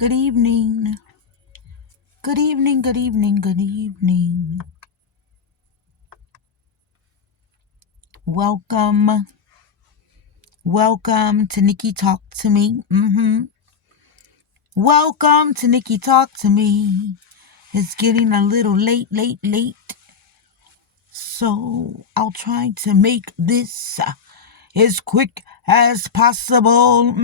Good evening. Good evening, good evening, good evening. Welcome. Welcome to Nikki Talk to Me. Welcome to Nikki Talk to Me. It's getting a little late. So I'll try to make this as quick as possible.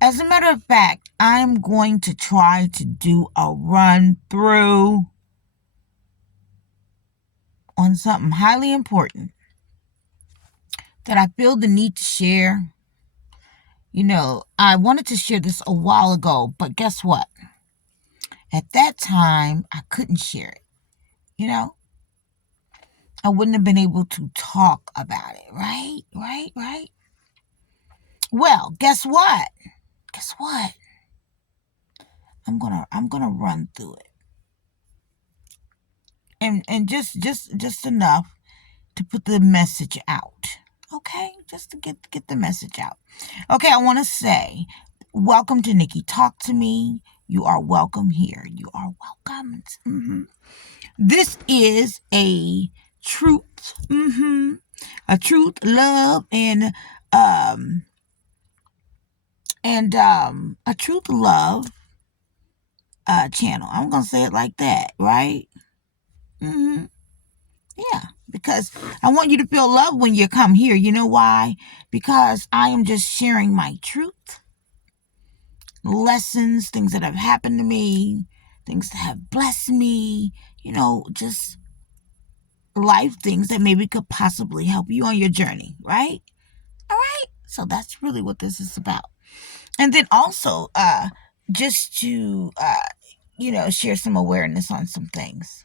As a matter of fact, I'm going to try to do a run through on something highly important that I feel the need to share. I wanted to share this a while ago, but guess what? At that time, I couldn't share it. I wouldn't have been able to talk about it, right? Right. Well, guess what? Guess what? I'm gonna run through it. And just enough to put the message out. Okay? Just to get the message out. Okay, I want to say, welcome to Nikki Talk to Me. You are welcome here. You are welcome. This is a truth, a truth, love, and a truth, love channel. I'm gonna say it like that, right? Yeah, because I want you to feel love when you come here. You know why? Because I am just sharing my truth, lessons, things that have happened to me, things that have blessed me, just life things that maybe could possibly help you on your journey, right? All right. So that's really what this is about. And then also, just to, share some awareness on some things,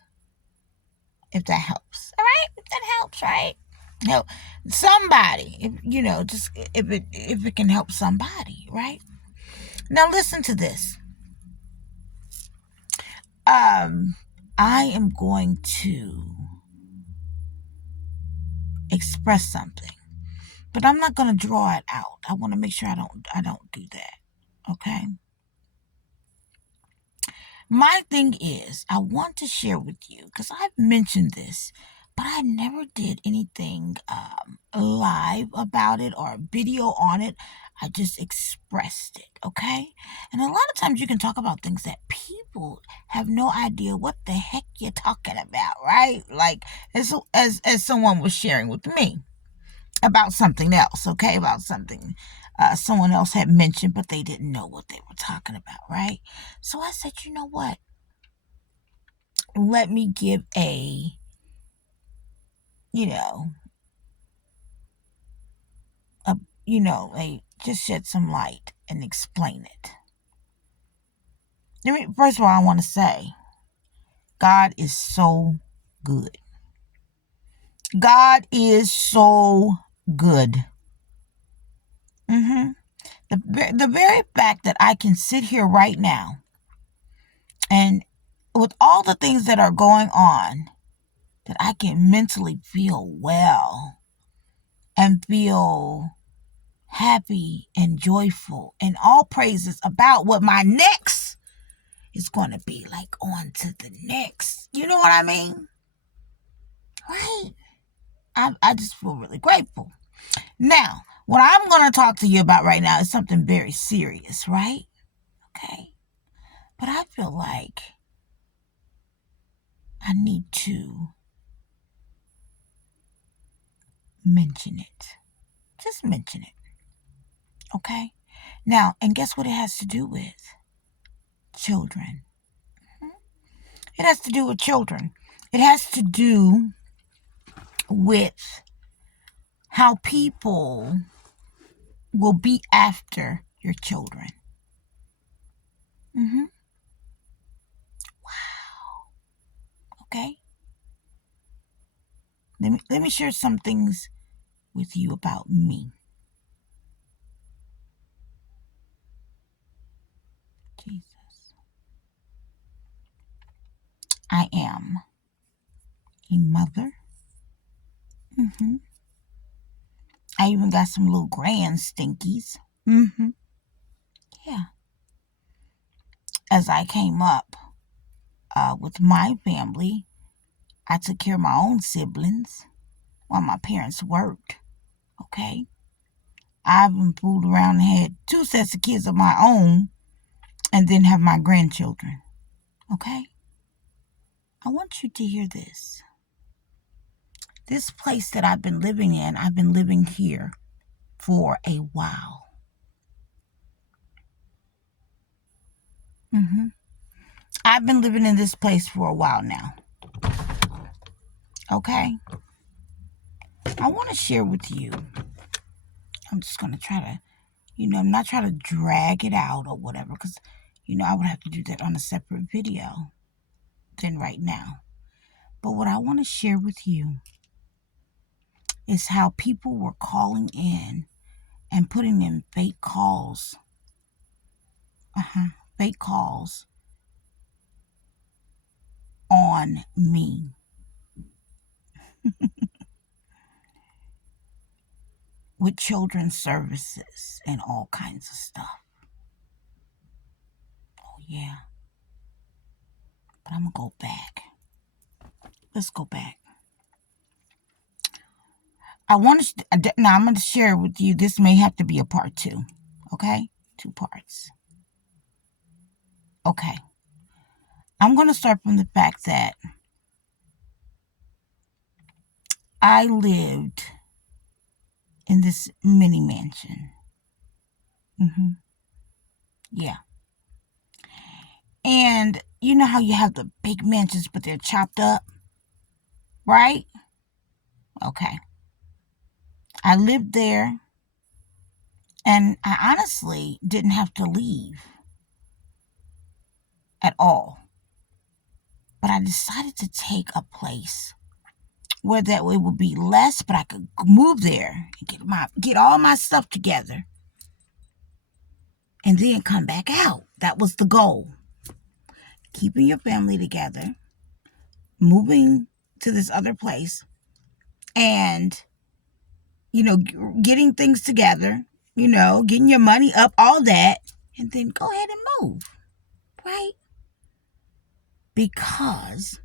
if that helps. All right. If that helps, right? Help somebody, if it can help somebody, right? Now listen to this. I am going to express something, but I'm not going to draw it out. I want to make sure I don't do that. Okay? My thing is, I want to share with you, because I've mentioned this, but I never did anything live about it or video on it. I just expressed it, okay? And a lot of times you can talk about things that people have no idea what the heck you're talking about, right? Like as someone was sharing with me about something else, okay? About something someone else had mentioned, but they didn't know what they were talking about, right? So I said, you know what? Let me give just shed some light and explain it. First of all, I want to say, God is so good. God is so good. The very fact that I can sit here right now and with all the things that are going on, that I can mentally feel well and feel happy and joyful and all praises about what my next is going to be, like on to the next. You know what I mean? Right? I just feel really grateful. Now, what I'm going to talk to you about right now is something very serious, right? Okay. But I feel like I need to mention it. Just mention it. Okay? Now, and guess what it has to do with? Children. It has to do with children. It has to do with how people will be after your children. Wow. Okay? Let me share some things with you about me. Jesus. I am a mother. I even got some little grand stinkies. Yeah. as I came up with my family, I took care of my own siblings while my parents worked. Okay? I've been fooled around and had 2 sets of kids of my own and then have my grandchildren. Okay? I want you to hear this. This place that I've been living in, I've been living here for a while. I've been living in this place for a while now. Okay? I want to share with you. I'm just going to try to, I'm not trying to drag it out or whatever, because, I would have to do that on a separate video than right now. But what I want to share with you is how people were calling in and putting in fake calls. Fake calls on me. With children's services and all kinds of stuff. Oh, yeah. But I'm going to go back. Let's go back. Now I'm going to share with you. This may have to be a part 2. Okay? 2 parts. Okay. I'm going to start from the fact that I lived in this mini mansion. Yeah. And you know how you have the big mansions, but they're chopped up? Right? Okay. I lived there, and I honestly didn't have to leave at all. But I decided to take a place where that it would be less, but I could move there and get all my stuff together and then come back out. That was the goal. Keeping your family together, moving to this other place, and, getting things together, getting your money up, all that, and then go ahead and move, right? Because,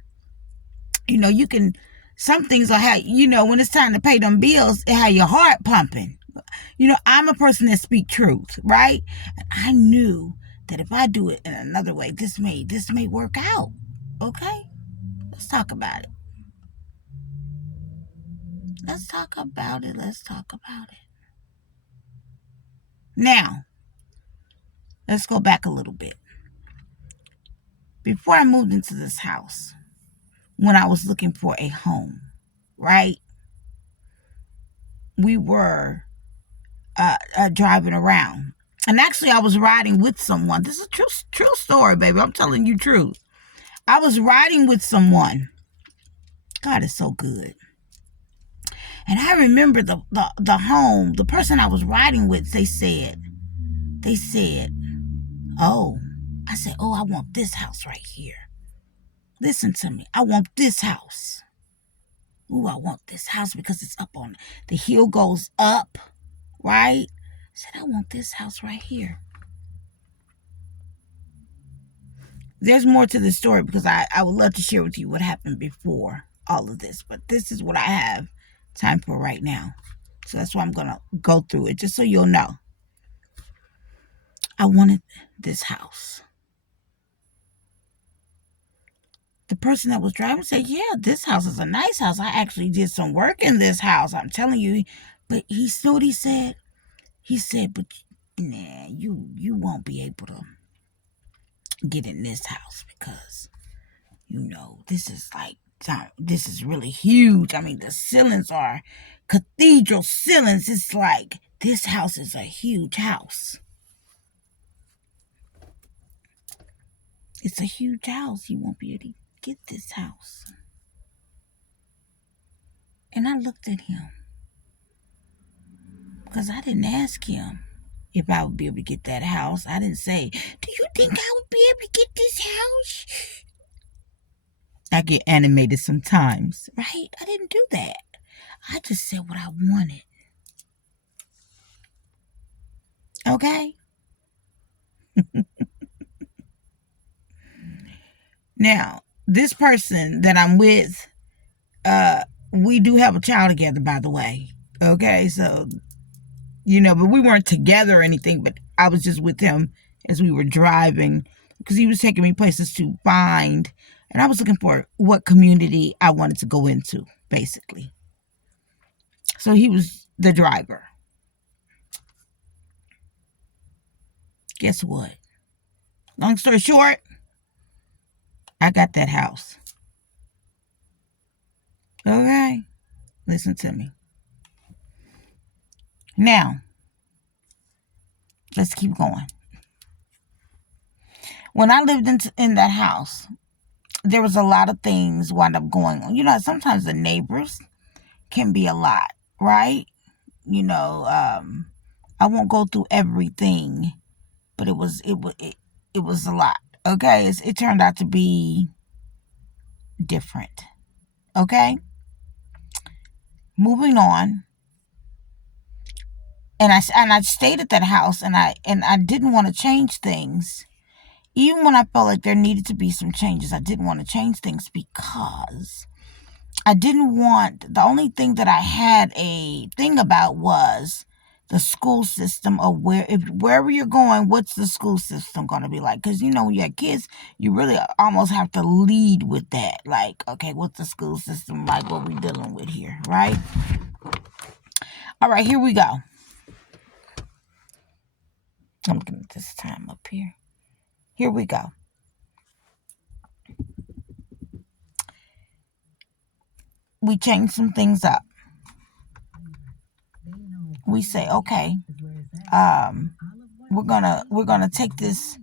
you can, some things are how, when it's time to pay them bills, it have your heart pumping. I'm a person that speak truth, right? And I knew that if I do it in another way, this may work out. Okay? Let's talk about it. Let's talk about it. Now, let's go back a little bit. Before I moved into this house, when I was looking for a home, right? We were driving around. And actually, I was riding with someone. This is a true story, baby. I'm telling you truth. I was riding with someone. God is so good. And I remember the home, the person I was riding with, they said, oh, I said, oh, I want this house right here. Listen to me. I want this house. Ooh, I want this house because it's up on, the hill goes up, right? I said, I want this house right here. There's more to the story because I would love to share with you what happened before all of this. But this is what I have time for right now. So that's why I'm going to go through it, just so you'll know. I wanted this house. The person that was driving said, yeah, this house is a nice house. I actually did some work in this house. I'm telling you. But he know what he said? He said, but nah, you won't be able to get in this house because, this is really huge. I mean, the ceilings are cathedral ceilings. It's like, this house is a huge house. It's a huge house. You won't be able to get this house. And I looked at him because I didn't ask him if I would be able to get that house. I didn't say, do you think I would be able to get this house? I get animated sometimes, right? I didn't do that. I just said what I wanted. Okay? Now, this person that I'm with, we do have a child together, by the way. Okay, so, but we weren't together or anything, but I was just with him as we were driving because he was taking me places to find, and I was looking for what community I wanted to go into, basically. So he was the driver. Guess what? Long story short, I got that house. Okay? Listen to me. Now, let's keep going. When I lived in that house, there was a lot of things wound up going on. Sometimes the neighbors can be a lot, right? I won't go through everything, but it was a lot. Okay, it turned out to be different. Okay, moving on, and I stayed at that house, and I didn't want to change things, even when I felt like there needed to be some changes. I didn't want to change things because I didn't want, the only thing that I had a thing about was the school system, of wherever you're going, what's the school system going to be like? Because, when you have kids, you really almost have to lead with that. Like, okay, what's the school system like? What we dealing with here, right? All right, here we go. I'm looking at this time up here. Here we go. We change some things up. We say, okay, we're gonna take this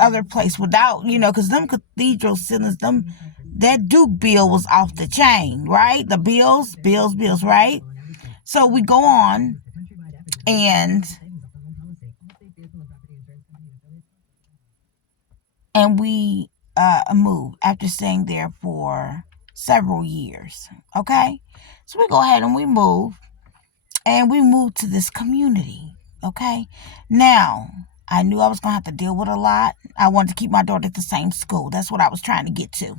other place without, because them cathedral ceilings, that Duke bill was off the chain, right? The bills, right? So we go on, and we move after staying there for several years. Okay, so we go ahead and we move, to this community. Okay, now I knew I was gonna have to deal with a lot. I wanted to keep my daughter at the same school. That's what I was trying to get to.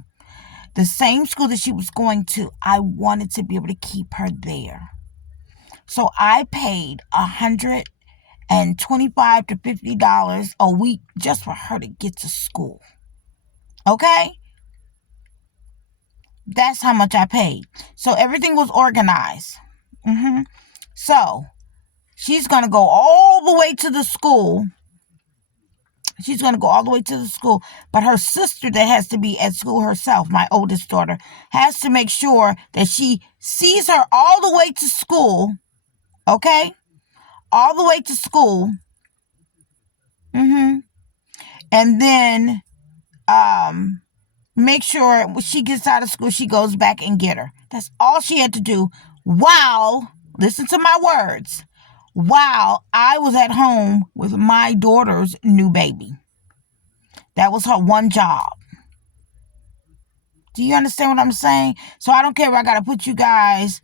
The same school that she was going to, I wanted to be able to keep her there. So I paid $125 to $50 a week just for her to get to school. Okay? That's how much I paid. So everything was organized. So she's going to go all the way to the school. But her sister that has to be at school herself, my oldest daughter, has to make sure that she sees her all the way to school. Okay? All the way to school. And then make sure when she gets out of school, she goes back and get her. That's all she had to do while, listen to my words, while I was at home with my daughter's new baby. That was her one job. Do you understand what I'm saying? So I don't care if I got to put you guys,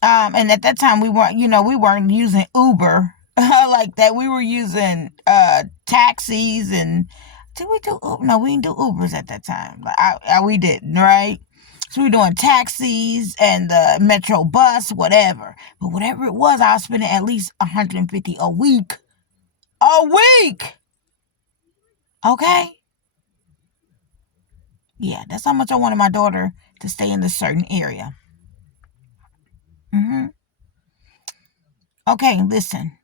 and at that time we weren't using Uber like that. We were using taxis, and did we do Uber? No, we didn't do Ubers at that time. We didn't, right? So we were doing taxis and the Metro bus, whatever. But whatever it was, I was spending at least $150 a week. A week! Okay? Yeah, that's how much I wanted my daughter to stay in this certain area. Okay, listen.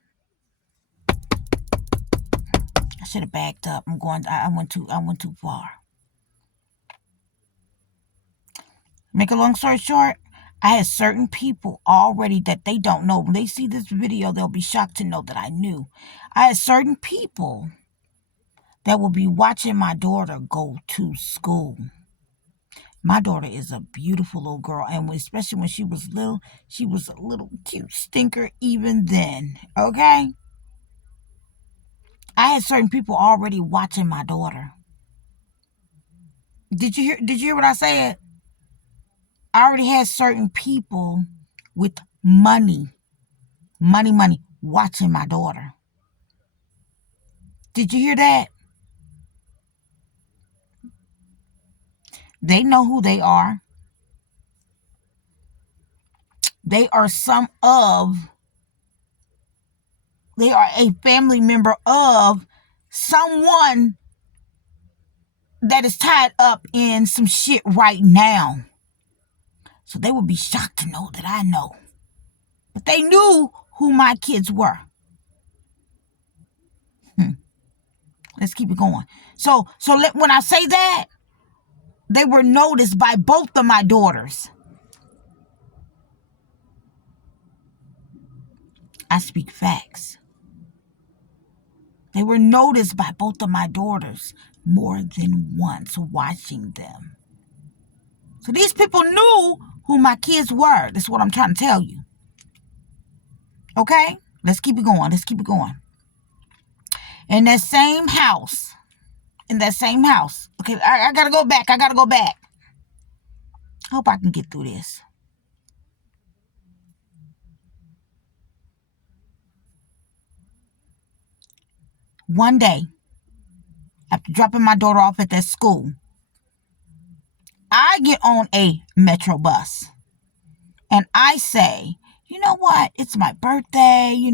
I should have backed up. I went too far. Make a long story short, I had certain people already that they don't know. When they see this video, they'll be shocked to know that I knew. I had certain people that will be watching my daughter go to school. My daughter is a beautiful little girl, and especially when she was little, she was a little cute stinker even then. Okay? I had certain people already watching my daughter. Did you hear what I said? I already had certain people with money, watching my daughter. Did you hear that? They know who they are. They are they are a family member of someone that is tied up in some shit right now. So they would be shocked to know that I know. But they knew who my kids were. Let's keep it going. When I say that, they were noticed by both of my daughters. I speak facts. They were noticed by both of my daughters more than once watching them. So these people knew who my kids were. That's what I'm trying to tell you. Okay? Let's keep it going. Let's keep it going. In that same house. Okay, I gotta go back. I hope I can get through this. One day, after dropping my daughter off at that school, I get on a metro bus. And I say, you know what? It's my birthday,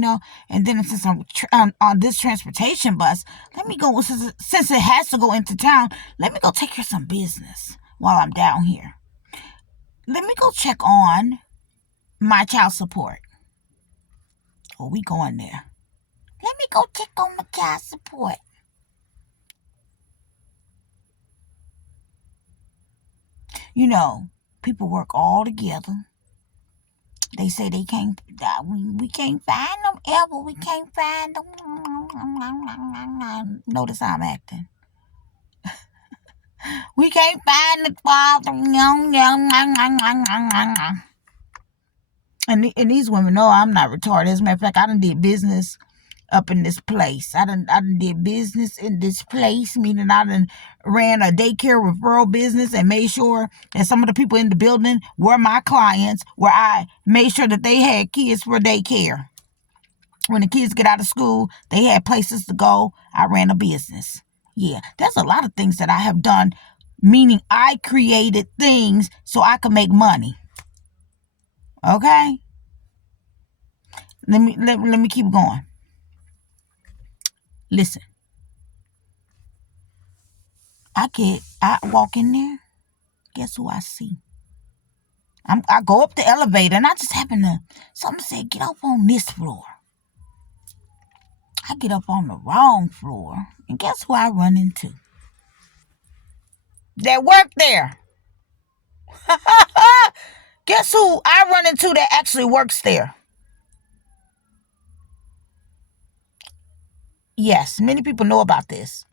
and then since I'm on this transportation bus, let me go, since it has to go into town, let me go take care of some business while I'm down here. Let me go check on my child support. Oh, we going there. Let me go check on my child support. People work all together. They say they can't, we can't find them ever. We can't find them. Notice how I'm acting. We can't find the father. And these women know I'm not retarded. As a matter of fact, I done did business up in this place. I done did business in this place, meaning I done ran a daycare referral business and made sure that some of the people in the building were my clients, where I made sure that they had kids for daycare. When the kids get out of school, they had places to go. I ran a business. Yeah, there's a lot of things that I have done, meaning I created things so I could make money. Okay? Let me keep going. Listen. I walk in there. Guess who I see? I go up the elevator and I just happen to, something said, get up on this floor. I get up on the wrong floor. And guess who I run into? That work there. Guess who I run into that actually works there? Yes, many people know about this.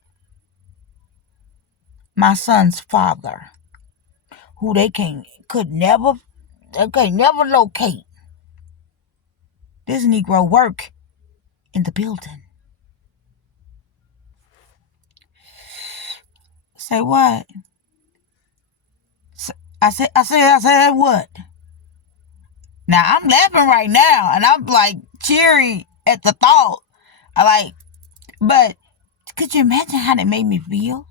My son's father, who they could never locate. This Negro work in the building. Say what? I said what? Now I'm laughing right now, and I'm like cheery at the thought. But could you imagine how that made me feel?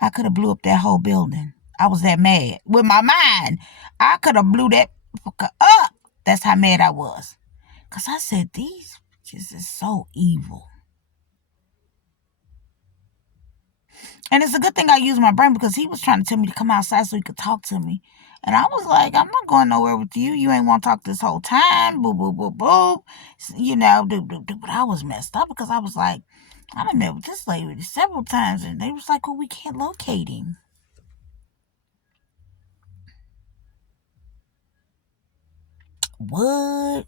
I could have blew up that whole building. I was that mad. With my mind, I could have blew that fucker up. That's how mad I was. Because I said, these bitches is so evil. And it's a good thing I used my brain, because he was trying to tell me to come outside so he could talk to me. And I was like, I'm not going nowhere with you. You ain't want to talk this whole time. Boop, boop, boop, boop. But I was messed up, because I was like, I done met with this lady several times, and they was like, well, we can't locate him. What?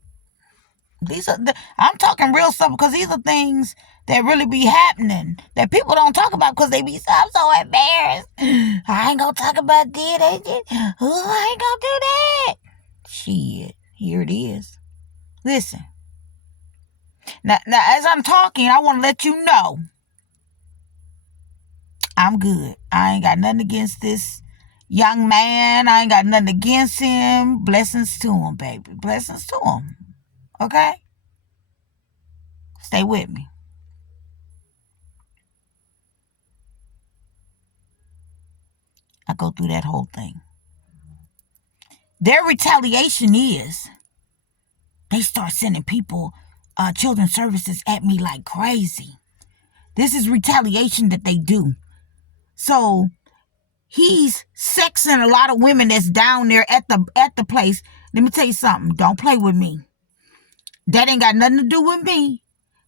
I'm talking real stuff, because these are things that really be happening that people don't talk about, because they be I'm so embarrassed. I ain't gonna talk about that. I ain't gonna do that. Shit, here it is. Listen. Now, as I'm talking, I want to let you know I'm good. I ain't got nothing against this young man. I ain't got nothing against him. Blessings to him, baby. Blessings to him. Okay? Stay with me. I go through that whole thing. Their retaliation is they start sending people, children's services at me like crazy. This is retaliation that they do. So he's sexing a lot of women that's down there at the place. Let me tell you something. Don't play with me. That ain't got nothing to do with me.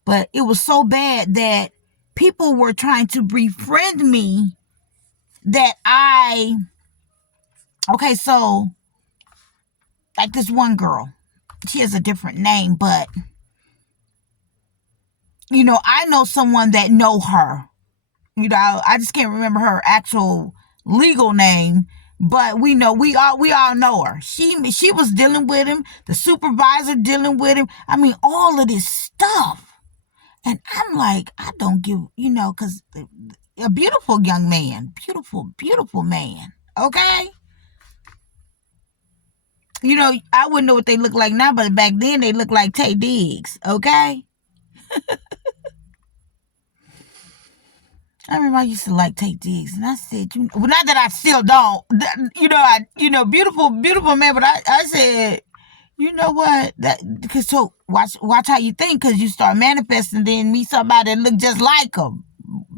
But it was so bad that people were trying to befriend me that okay, so like this one girl, she has a different name, but I know someone that know her. I just can't remember her actual legal name, but we all know her. She was dealing with him, the supervisor dealing with him. I mean, all of this stuff. And I'm like, I don't give, because a beautiful young man, beautiful man, okay? I wouldn't know what they look like now, but back then they looked like Tay Diggs, okay? I remember I used to like Tay Diggs, and I said, well, not that I still don't, beautiful man, but I said, you know what? Because so watch how you think, because you start manifesting, then meet somebody that look just like him.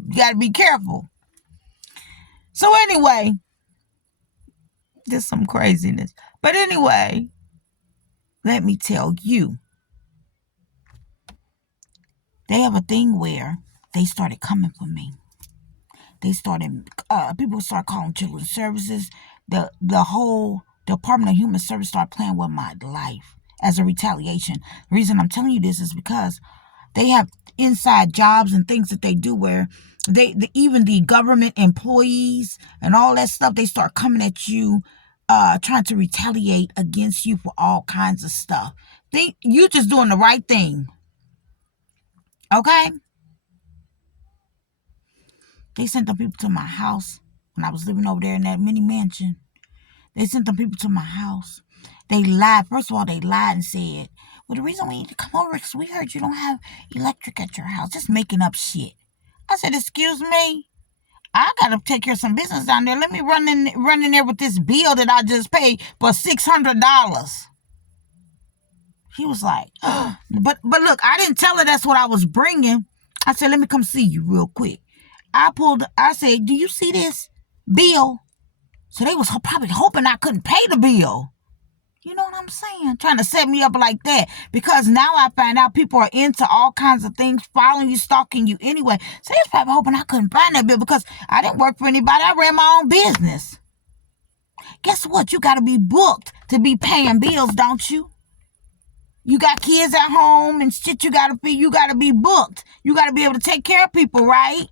You got to be careful. So anyway, just some craziness. But anyway, let me tell you, they have a thing where they started coming for me. They started, people start calling children's services. The whole Department of Human Service started playing with my life as a retaliation. The reason I'm telling you this is because they have inside jobs and things that they do where even the government employees and all that stuff, they start coming at you, trying to retaliate against you for all kinds of stuff. You just doing the right thing. Okay? They sent them people to my house when I was living over there in that mini mansion. They sent them people to my house. They lied. First of all, they lied and said, well, the reason we need to come over is because we heard you don't have electric at your house. Just making up shit. I said, excuse me? I got to take care of some business down there. Let me run in there with this bill that I just paid for $600. He was like, oh. but look, I didn't tell her that's what I was bringing. I said, let me come see you real quick. I said, do you see this bill? So they was probably hoping I couldn't pay the bill. You know what I'm saying? Trying to set me up like that. Because now I find out people are into all kinds of things, following you, stalking you anyway. So they was probably hoping I couldn't find that bill because I didn't work for anybody. I ran my own business. Guess what? You got to be booked to be paying bills, don't you? You got kids at home and shit you got to feed. You got to be booked. You got to be able to take care of people, right?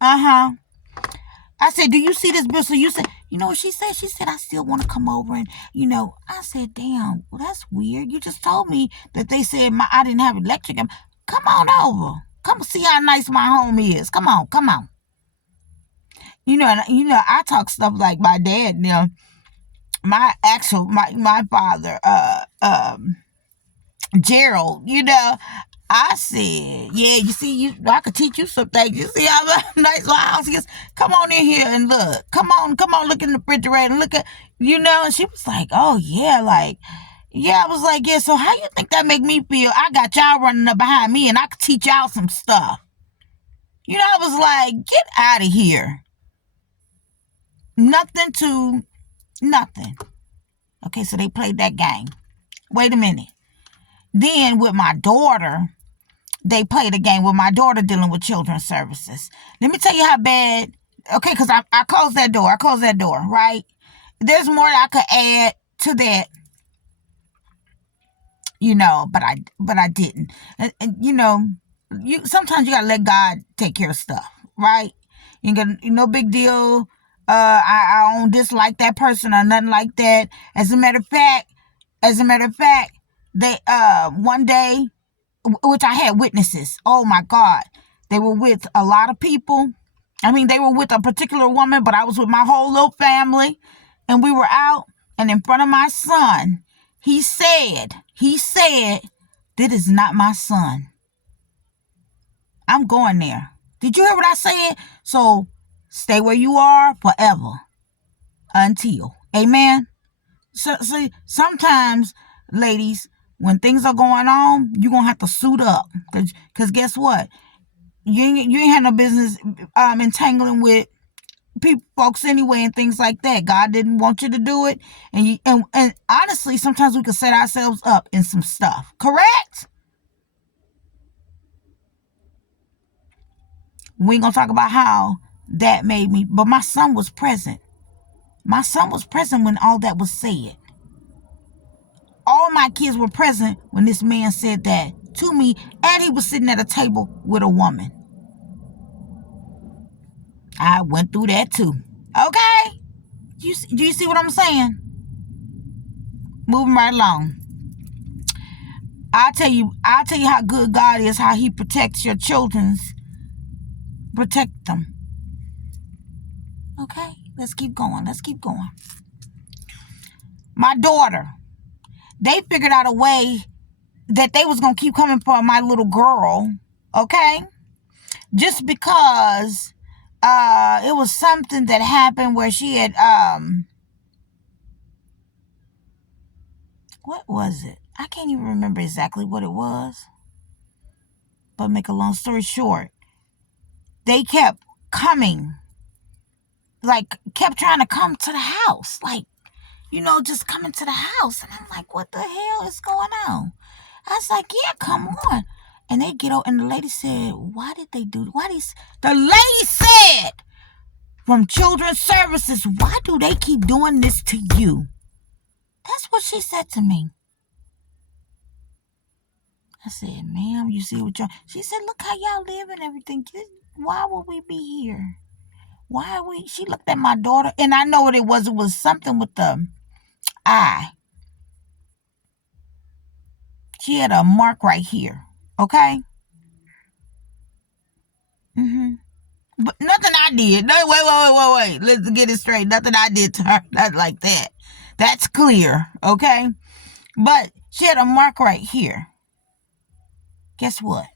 Uh-huh. I said, do you see this bill? So you said, you know what she said? She said, I still want to come over and, I said, damn, well, that's weird. You just told me that they said I didn't have electric. Come on over. Come see how nice my home is. Come on. I talk stuff like my dad now. My father, Gerald, I said, yeah, you see, I could teach you some things. You see how nice my house is? Come on in here and look. Come on, look in the refrigerator and look at, and she was like, oh, yeah, I was like, yeah, so how you think that make me feel? I got y'all running up behind me and I could teach y'all some stuff. I was like, get out of here. Nothing. Okay, so they played that game. Wait a minute. Then with my daughter, they played a game with my daughter dealing with children's services. Let me tell you how bad. Okay, because I closed that door. Right? There's more I could add to that, but I didn't. And you sometimes you gotta let God take care of stuff, right? You got no big deal. I don't dislike that person or nothing like that. As a matter of fact, they one day, which I had witnesses. Oh my God. They were with a lot of people. I mean, they were with a particular woman, but I was with my whole little family. And we were out, and in front of my son, he said, this is not my son. I'm going there. Did you hear what I said? So stay where you are forever. until. Amen. So see, sometimes, ladies, when things are going on, you're gonna have to suit up. Cause guess what? You ain't had no business entangling with people, folks anyway, and things like that. God didn't want you to do it, and honestly, sometimes we can set ourselves up in some stuff. Correct? We ain't gonna talk about how that made me, but my son was present. My son was present when all that was said. All my kids were present when this man said that to me, and he was sitting at a table with a woman. I went through that too. Okay? Do you see what I'm saying? Moving right along. I'll tell you how good God is, how he protects your children's. Protect them. Okay? Let's keep going. My daughter, they figured out a way that they was going to keep coming for my little girl. Okay? Just because it was something that happened where she had what was it? I can't even remember exactly what it was. But make a long story short, they kept coming, like kept trying to come to the house, like, just coming to the house. And I'm like, what the hell is going on? I was like, yeah, come on. And they get out, and the lady said, why did they do? The lady said from Children's Services, why do they keep doing this to you? That's what she said to me. I said, ma'am, you see what y'all... She said, look how y'all live and everything. Why would we be here? She looked at my daughter, and I know what it was. It was something with the eye. She had a mark right here. Okay? But nothing I did. No, wait. Let's get it straight. Nothing I did to her. Not like that. That's clear. Okay? But she had a mark right here. Guess what?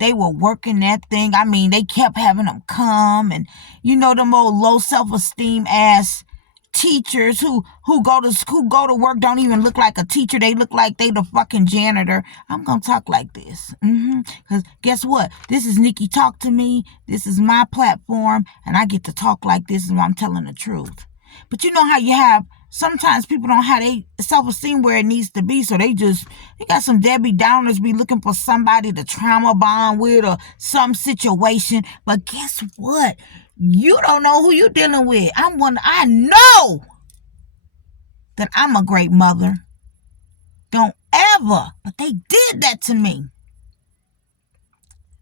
They were working that thing. I mean, they kept having them come, and them old low self-esteem ass teachers who go to work don't even look like a teacher. They look like they the fucking janitor. I'm gonna talk like this. Because guess what? This is Nikki Talk to Me. This is my platform, and I get to talk like this, and I'm telling the truth. But you know how you have... Sometimes people don't have their self-esteem where it needs to be, so they got some Debbie Downers be looking for somebody to trauma bond with or some situation. But guess what? You don't know who you're dealing with. I know that I'm a great mother. Don't ever. But they did that to me.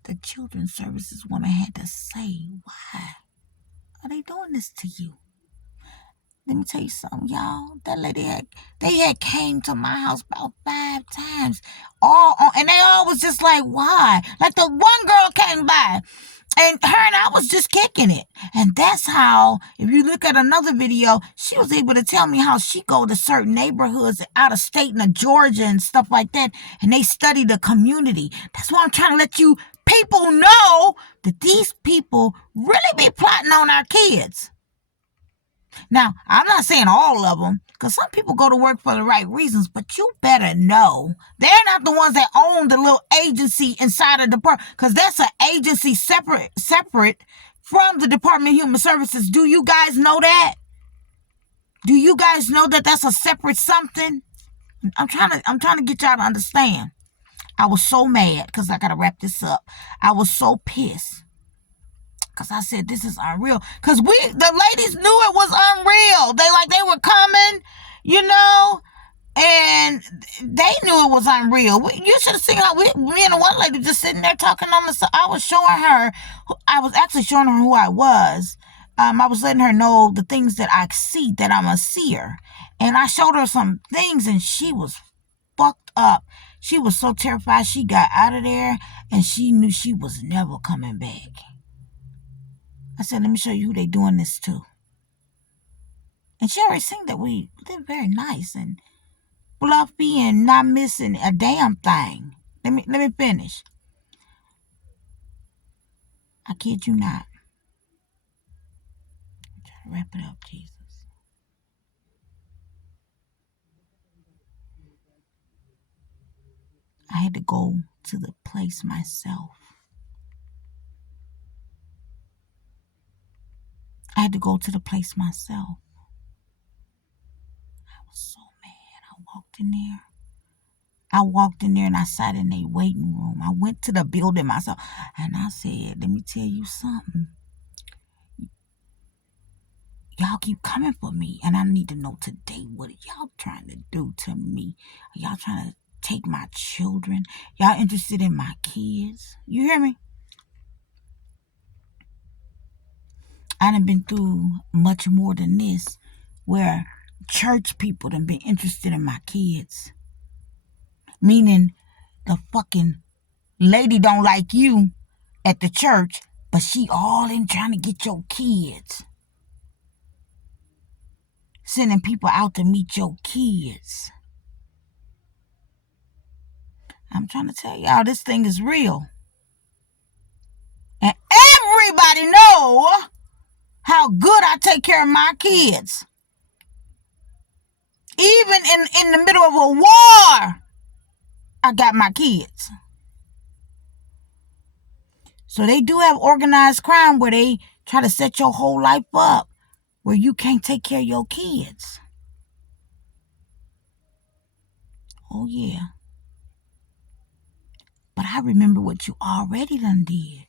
The Children's Services woman had to say, why are they doing this to you? Let me tell you something, y'all. That lady had came to my house about 5 times. And they all was just like, why? Like the one girl came by, and her and I was just kicking it. And that's how, if you look at another video, she was able to tell me how she go to certain neighborhoods out of state in Georgia and stuff like that, and they study the community. That's why I'm trying to let you people know that these people really be plotting on our kids. Now, I'm not saying all of them, because some people go to work for the right reasons, but you better know they're not the ones that own the little agency inside of the department, because that's an agency separate from the Department of Human Services. Do you guys know that? Do you guys know that that's a separate something? I'm trying to get y'all to understand. I was so mad, because I got to wrap this up. I was so pissed. Because I said, this is unreal. Because the ladies knew it was unreal. They were coming, and they knew it was unreal. You should have seen how me and one lady just sitting there talking on the side. I was actually showing her who I was. I was letting her know the things that I see, that I'm a seer. And I showed her some things, and she was fucked up. She was so terrified. She got out of there, and she knew she was never coming back. I said, let me show you who they doing this to. And she already seen that we live very nice and fluffy and not missing a damn thing. Let me finish. I kid you not. Wrap it up, Jesus. I had to go to the place myself. I had to go to the place myself. I was so mad. I walked in there and I sat in a waiting room. I went to the building myself and I said, let me tell you something. Y'all keep coming for me, and I need to know today, what are y'all trying to do to me? Are y'all trying to take my children? Y'all interested in my kids? You hear me? I done been through much more than this, where church people done been interested in my kids. Meaning the fucking lady don't like you at the church, but she all in trying to get your kids. Sending people out to meet your kids. I'm trying to tell y'all, this thing is real. And everybody know how good I take care of my kids. Even in the middle of a war, I got my kids. So they do have organized crime where they try to set your whole life up where you can't take care of your kids. Oh, yeah. But I remember what you already done did.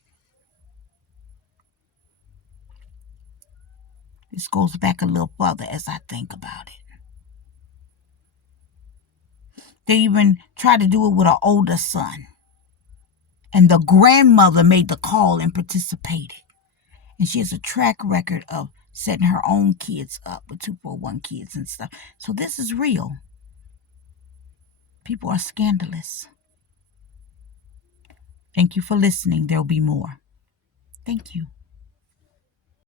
This goes back a little further as I think about it. They even tried to do it with an older son. And the grandmother made the call and participated. And she has a track record of setting her own kids up with 241 kids and stuff. So this is real. People are scandalous. Thank you for listening. There'll be more. Thank you.